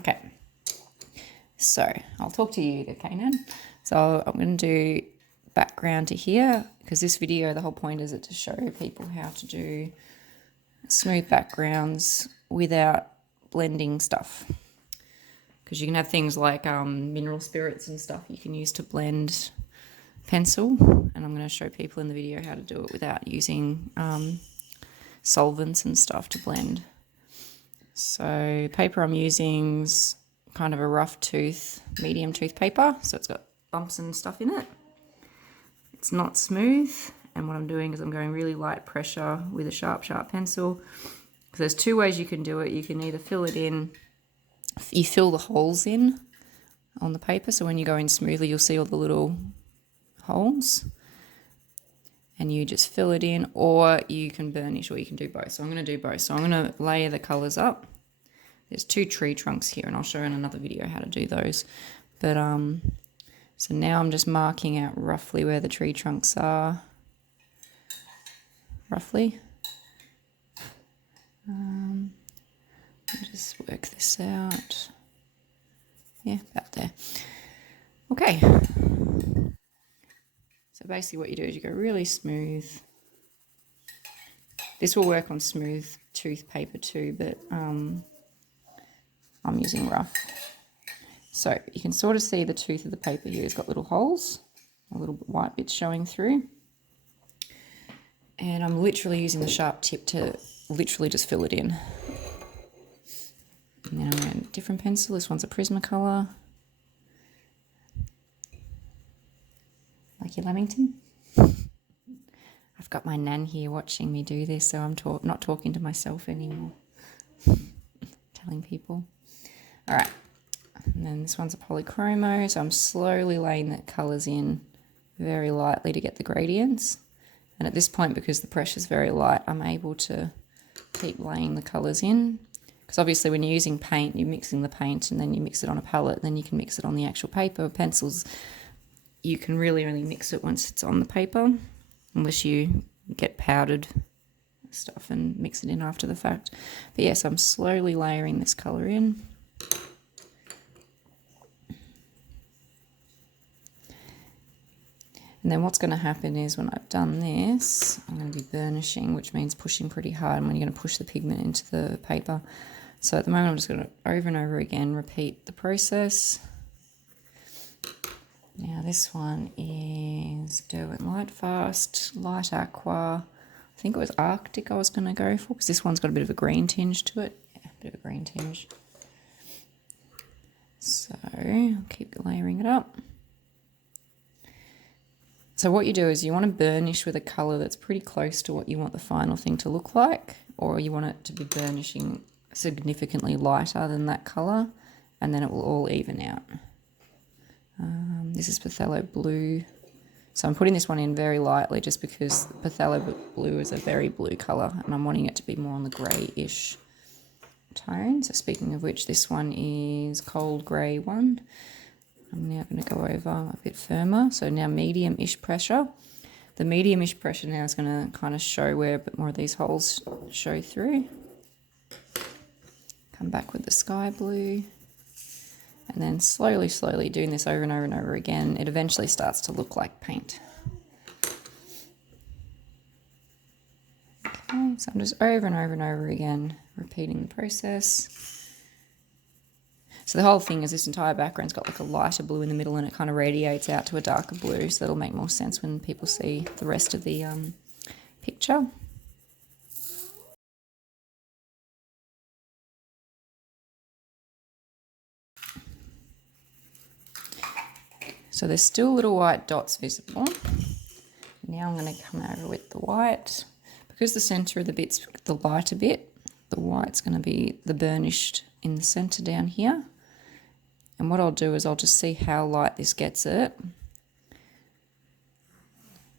Okay, so I'll talk to you, Canan. So I'm going to do background to here, because this video, the whole point is it to show people how to do smooth backgrounds without blending stuff. Because you can have things like mineral spirits and stuff you can use to blend pencil, and I'm going to show people in the video how to do it without using solvents and stuff to blend. So paper I'm using is kind of a rough tooth, medium tooth paper, so it's got bumps and stuff in it. It's not smooth, and what I'm doing is I'm going really light pressure with a sharp pencil. Because there's two ways you can do it. You can either fill it in, you fill the holes in on the paper, so when you go in smoothly you'll see all the little holes, and you just fill it in, or you can burnish, or you can do both. So I'm going to do both. So I'm going to layer the colours up. There's two tree trunks here, and I'll show in another video how to do those. But so now I'm just marking out roughly where the tree trunks are. Roughly. Just work this out. Yeah, about there. Okay. So basically what you do is you go really smooth. This will work on smooth tooth paper too, but I'm using rough. So you can sort of see the tooth of the paper here. It's got little holes, a little white bits showing through. And I'm literally using the sharp tip to literally just fill it in. And then I'm going to a different pencil. This one's a Prismacolor. Like your Lamington. I've got my nan here watching me do this, so I'm not talking to myself anymore. Telling people. All right. And then this one's a Polychromos. So I'm slowly laying the colours in very lightly to get the gradients. And at this point, because the pressure's very light, I'm able to keep laying the colours in. Because obviously when you're using paint, you're mixing the paint and then you mix it on a palette, and then you can mix it on the actual paper. Pencils, you can really only mix it once it's on the paper, unless you get powdered stuff and mix it in after the fact. But yes, I'm slowly layering this colour in. And then what's going to happen is when I've done this, I'm going to be burnishing, which means pushing pretty hard, and when you're going to push the pigment into the paper. So at the moment I'm just going to over and over again repeat the process. Now this one is Derwent Lightfast, Light Aqua. I think it was Arctic I was going to go for, because this one's got a bit of a green tinge to it. Yeah, a bit of a green tinge. So I'll keep layering it up. So what you do is you want to burnish with a colour that's pretty close to what you want the final thing to look like, or you want it to be burnishing significantly lighter than that colour, and then it will all even out. This is Phthalo Blue. So I'm putting this one in very lightly just because Phthalo Blue is a very blue colour, and I'm wanting it to be more on the grey-ish tone. So speaking of which, this one is Cold Grey 1. I'm now going to go over a bit firmer. So now medium-ish pressure. The medium-ish pressure now is going to kind of show where a bit more of these holes show through. Come back with the sky blue. And then slowly doing this over and over and over again, it eventually starts to look like paint. Okay, so I'm just over and over and over again repeating the process. So the whole thing is this entire background's got like a lighter blue in the middle, and it kind of radiates out to a darker blue, so that'll make more sense when people see the rest of the picture. So there's still little white dots visible. Now I'm going to come over with the white. Because the centre of the bit's the lighter bit, the white's going to be the burnished in the centre down here. And what I'll do is I'll just see how light this gets it.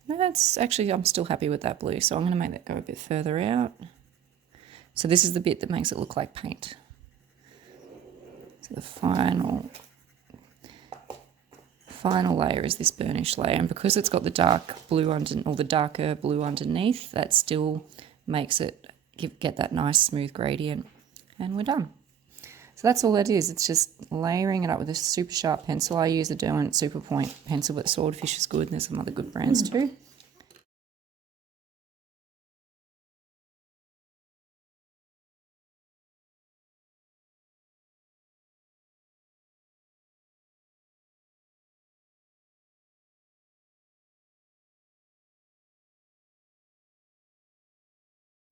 That's actually, I'm still happy with that blue, so I'm going to make that go a bit further out. So this is the bit that makes it look like paint. So the final layer is this burnish layer, and because it's got the dark blue or the darker blue underneath, that still makes it get that nice smooth gradient, and we're done. So that's all that is. It's just layering it up with a super sharp pencil. I use the Derwent Super Point pencil, but Swordfish is good, and there's some other good brands too.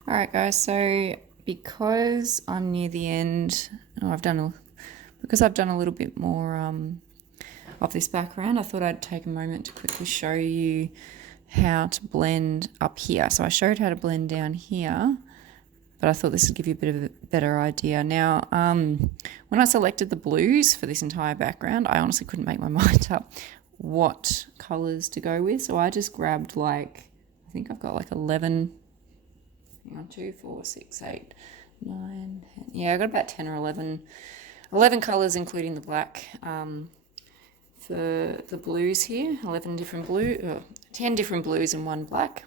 All right, guys, so because I'm near the end, because I've done a little bit more of this background, I thought I'd take a moment to quickly show you how to blend up here. So I showed how to blend down here, but I thought this would give you a bit of a better idea. Now, when I selected the blues for this entire background, I honestly couldn't make my mind up what colors to go with. So I just grabbed I think I've got 11, 2, 4, 6, 8, 9, 10. Yeah, I got about 10 or 11 colors, including the black. For the blues here, 10 different blues and 1 black.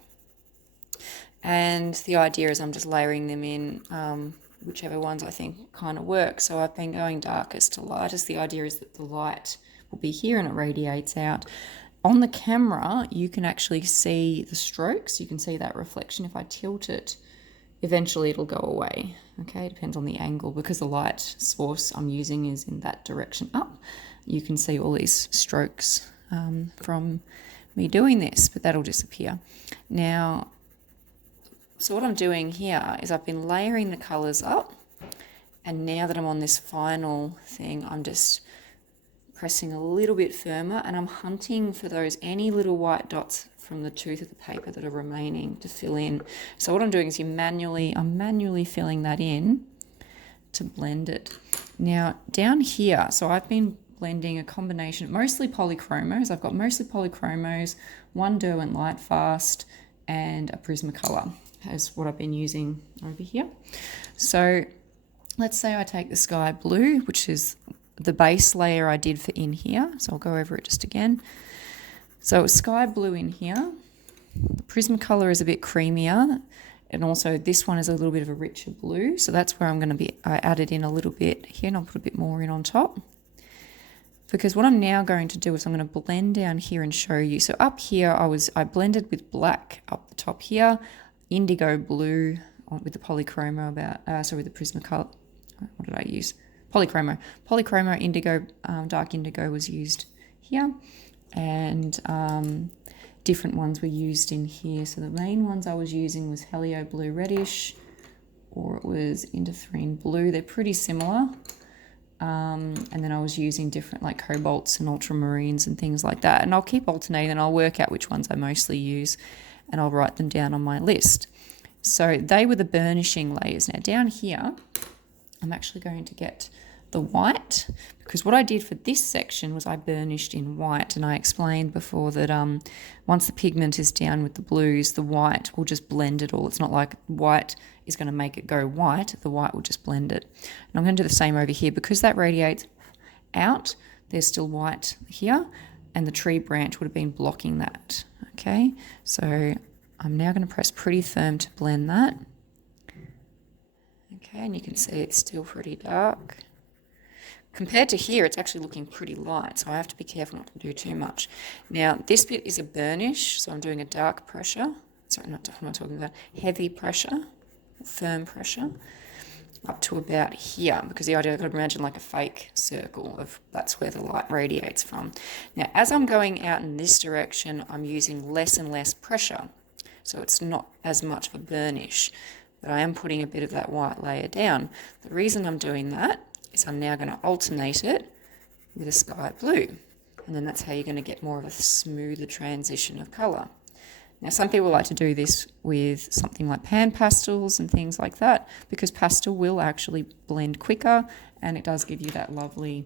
And the idea is I'm just layering them in whichever ones I think kind of work. So I've been going darkest to lightest. The idea is that the light will be here and it radiates out. On the camera, you can actually see the strokes. You can see that reflection. If I tilt it, eventually it'll go away. Okay, it depends on the angle. Because the light source I'm using is in that direction up, you can see all these strokes from me doing this, but that'll disappear. Now, so what I'm doing here is I've been layering the colours up, and now that I'm on this final thing, I'm just pressing a little bit firmer, and I'm hunting for any little white dots from the tooth of the paper that are remaining to fill in. So what I'm doing is I'm manually filling that in to blend it. Now down here, so I've been blending a combination, mostly Polychromos. I've got mostly Polychromos, 1 Derwent Lightfast, and a Prismacolor is what I've been using over here. So let's say I take the sky blue, which is the base layer I did for in here. So I'll go over it just again. So it's sky blue in here. The Prismacolor is a bit creamier. And also this one is a little bit of a richer blue. So that's where I'm going to be, I added in a little bit here, and I'll put a bit more in on top. Because what I'm now going to do is I'm going to blend down here and show you. So up here, I blended with black up the top here, indigo blue with the Polychromo with the Prismacolor. What did I use? Polychromo. Polychromo indigo, dark indigo was used here, and different ones were used in here. So the main ones I was using was Helio blue reddish, or it was indanthrene blue. They're pretty similar. And then I was using different cobalts and ultramarines and things like that. And I'll keep alternating, and I'll work out which ones I mostly use, and I'll write them down on my list. So they were the burnishing layers. Now down here, I'm actually going to get the white, because what I did for this section was I burnished in white, and I explained before that once the pigment is down with the blues, the white will just blend it all. It's not like white is going to make it go white, the white will just blend it. And I'm going to do the same over here. Because that radiates out, there's still white here, and the tree branch would have been blocking that. Okay, so I'm now going to press pretty firm to blend that. Okay, and you can see it's still pretty dark. Compared to here, it's actually looking pretty light, so I have to be careful not to do too much. Now, this bit is a burnish, so I'm doing a dark pressure. Sorry, I'm not talking about heavy pressure, firm pressure, up to about here, because the idea, I could imagine like a fake circle of that's where the light radiates from. Now, as I'm going out in this direction, I'm using less and less pressure, so it's not as much of a burnish, but I am putting a bit of that white layer down. The reason I'm doing that is I'm now going to alternate it with a sky blue, and then that's how you're going to get more of a smoother transition of colour. Now, some people like to do this with something like pan pastels and things like that, because pastel will actually blend quicker, and it does give you that lovely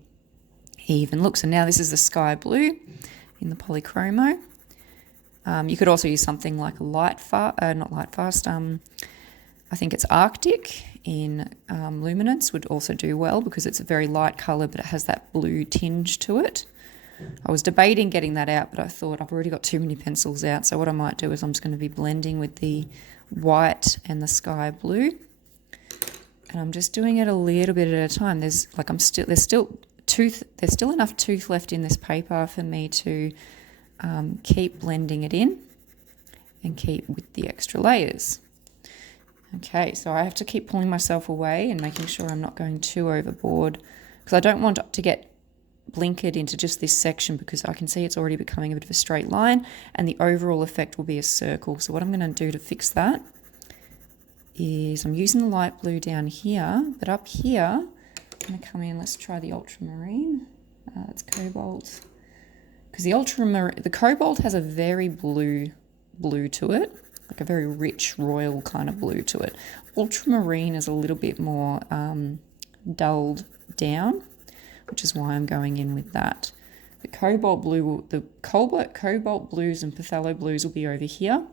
even look. So now this is the sky blue in the Polychromo. You could also use something like not Lightfast, I think it's Arctic in Luminance would also do well, because it's a very light colour, but it has that blue tinge to it. I was debating getting that out, but I thought I've already got too many pencils out, so what I might do is I'm just going to be blending with the white and the sky blue. And I'm just doing it a little bit at a time. There's still enough tooth left in this paper for me to keep blending it in and keep with the extra layers. Okay, so I have to keep pulling myself away and making sure I'm not going too overboard, because I don't want to get blinkered into just this section, because I can see it's already becoming a bit of a straight line and the overall effect will be a circle. So what I'm going to do to fix that is I'm using the light blue down here, but up here I'm going to come in, let's try the ultramarine. It's cobalt, because the cobalt has a very blue to it, like a very rich royal kind of blue to it. Ultramarine is a little bit more dulled down, which is why I'm going in with that. The cobalt blues and phthalo blues will be over here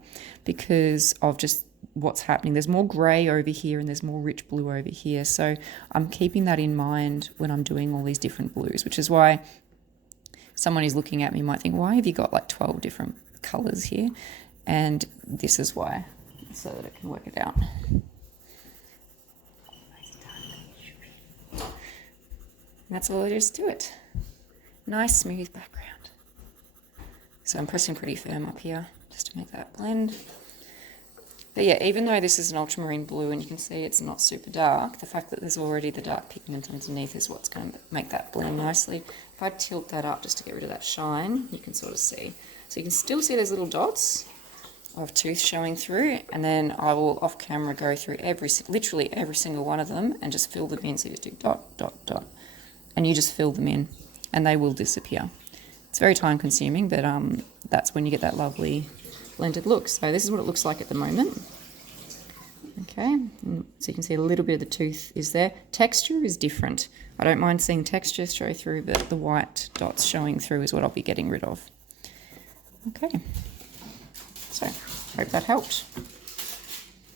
because of just what's happening. There's more grey over here and there's more rich blue over here. So I'm keeping that in mind when I'm doing all these different blues, which is why someone who's looking at me might think, why have you got like 12 different colours here? And this is why, so that it can work it out. That's all there is to it. Nice smooth background. So I'm pressing pretty firm up here just to make that blend. But yeah, even though this is an ultramarine blue and you can see it's not super dark, the fact that there's already the dark pigment underneath is what's going to make that blend nicely. If I tilt that up just to get rid of that shine, you can sort of see. So you can still see those little dots of tooth showing through, and then I will off camera go through literally every single one of them and just fill them in. So you just do dot, dot, dot, and you just fill them in and they will disappear. It's very time consuming, but that's when you get that lovely blended look. So this is what it looks like at the moment. Okay, so you can see a little bit of the tooth is there. Texture is different. I don't mind seeing texture show through, but the white dots showing through is what I'll be getting rid of. Okay, so hope that helped.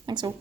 Thanks all.